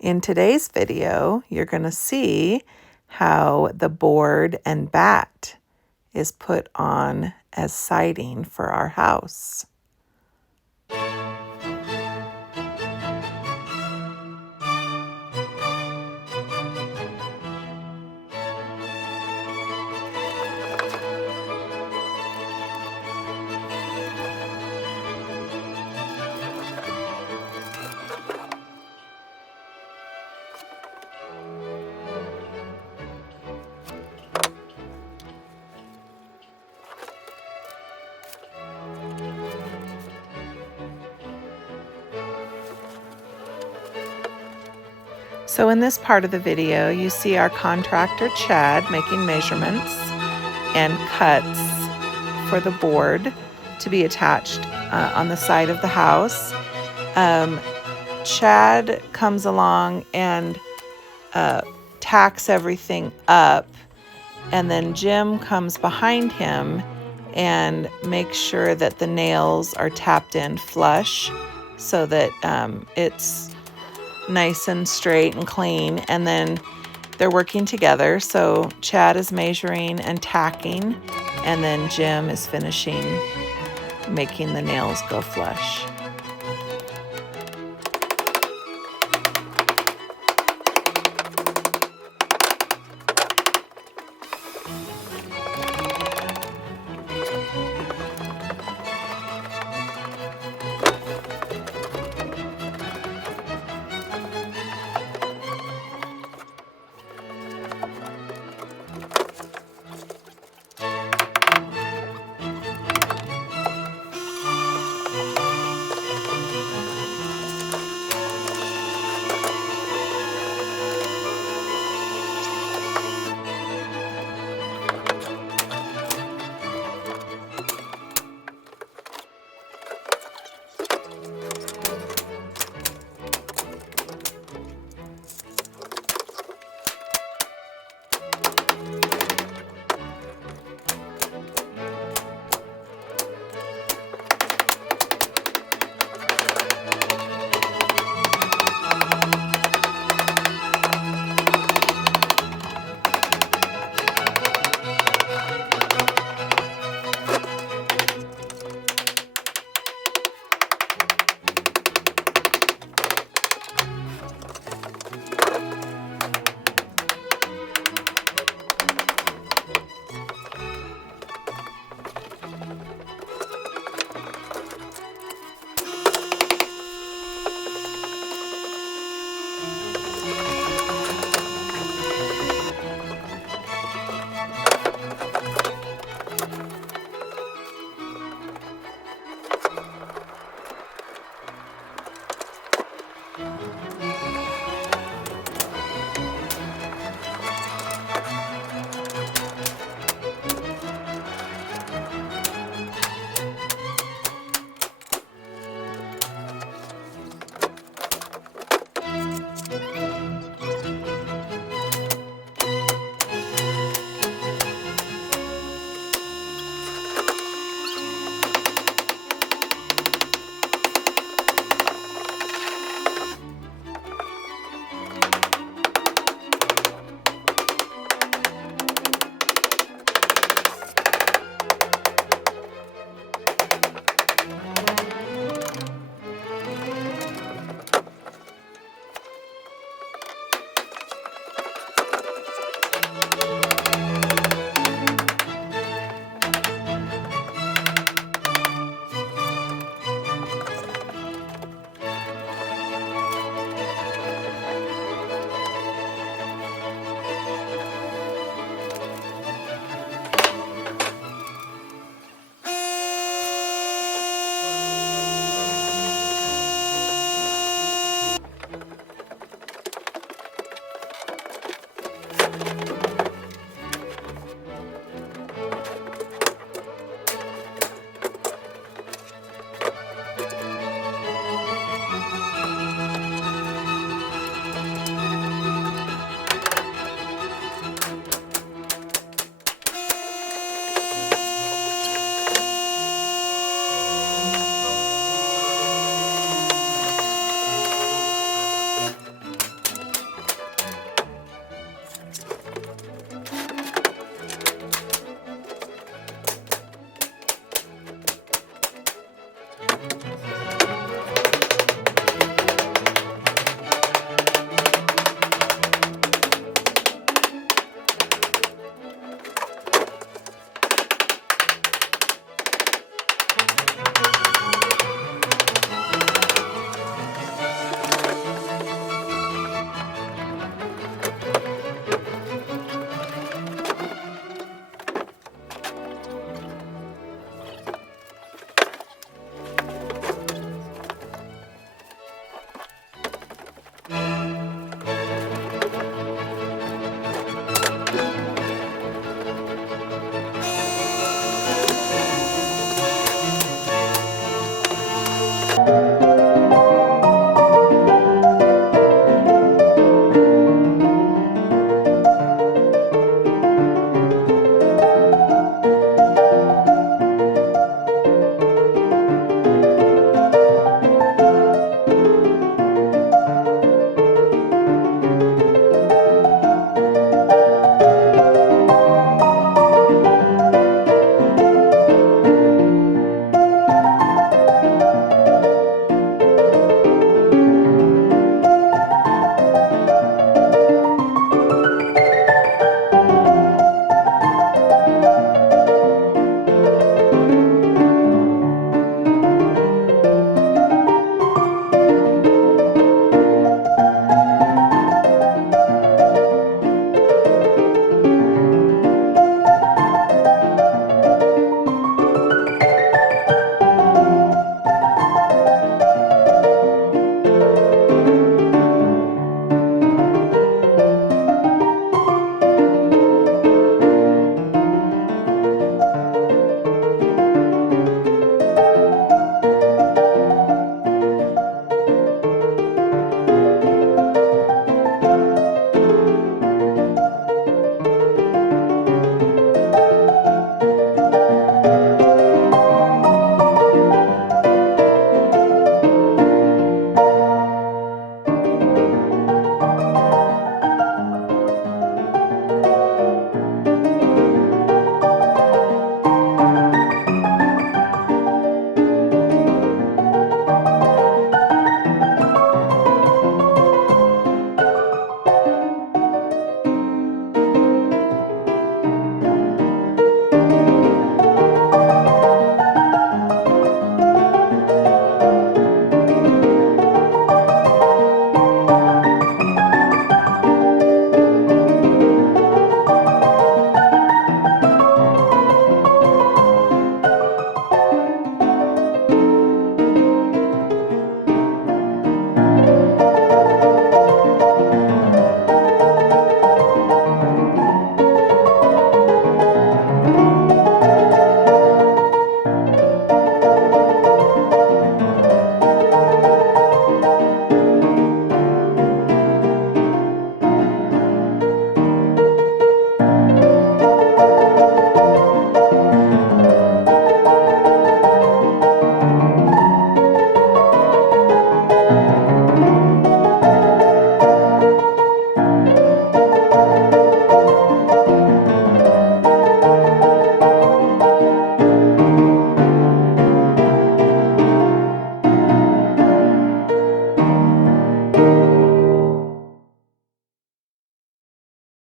In today's video, you're going to see how the board and bat is put on as siding for our house. So in this part of the video, you see our contractor Chad making measurements and cuts for the board to be attached on the side of the house. Chad comes along and tacks everything up, and then Jim comes behind him and makes sure that the nails are tapped in flush so that it's nice and straight and clean, and then they're working together. So Chad is measuring and tacking, and then Jim is finishing making the nails go flush.